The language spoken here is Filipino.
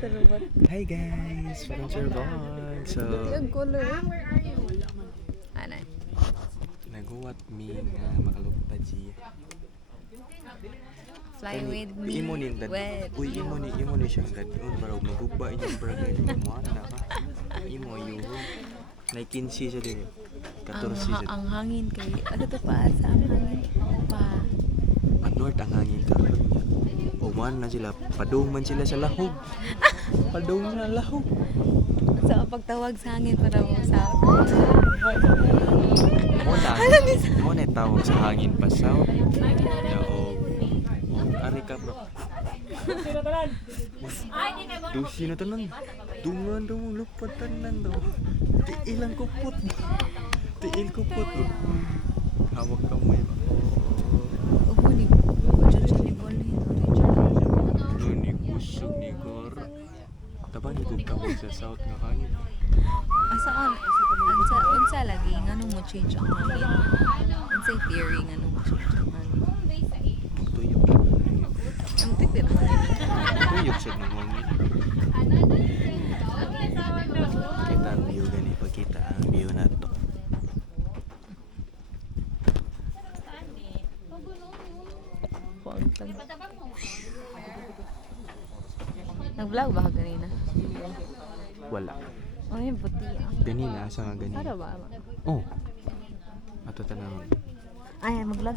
Hi guys! Welcome to our vlog! So, naguwat mi nga makalupad siya. Fly with me. Imo ni imo ni siyang dadon para maguba inyong brother ni mo na ka. Imo yun. Nay 15 siya din. 14 siya. Ang hangin kay ano to pa sa ang hangin pa. North ang hangin karon niya. Uwan na sila, padung man sila sa lahog. Padung na lahog. Sa pagtawag sa hangin para mo sa. Mo na tawag sa hangin pa south. Ari ka bro. Dusi na tanan. Dungan daw lupad tanan daw. Tiilang kupot. Tiil kupot. Hawak ka mo ba? Ubo ni. Jojo ni Bolin. Ni kusog ni Gor. Taban ni kung tawag sa south nga hangin. Asa on? Unsa lagi ngano mo change ang hangin? Unsa theory ngano mo change ang hangin? Tuyok. Ang tipid ang hangin. Tuyok siya ng hangin. Kita ang view gani. Pagkita ang view na to. Nag-vlog ba ka ganina? Wala. Oh, yung puti ah. Ganina, asa nga ganina. Para ba? Oh. Ato tanawin. Ay, mag-vlog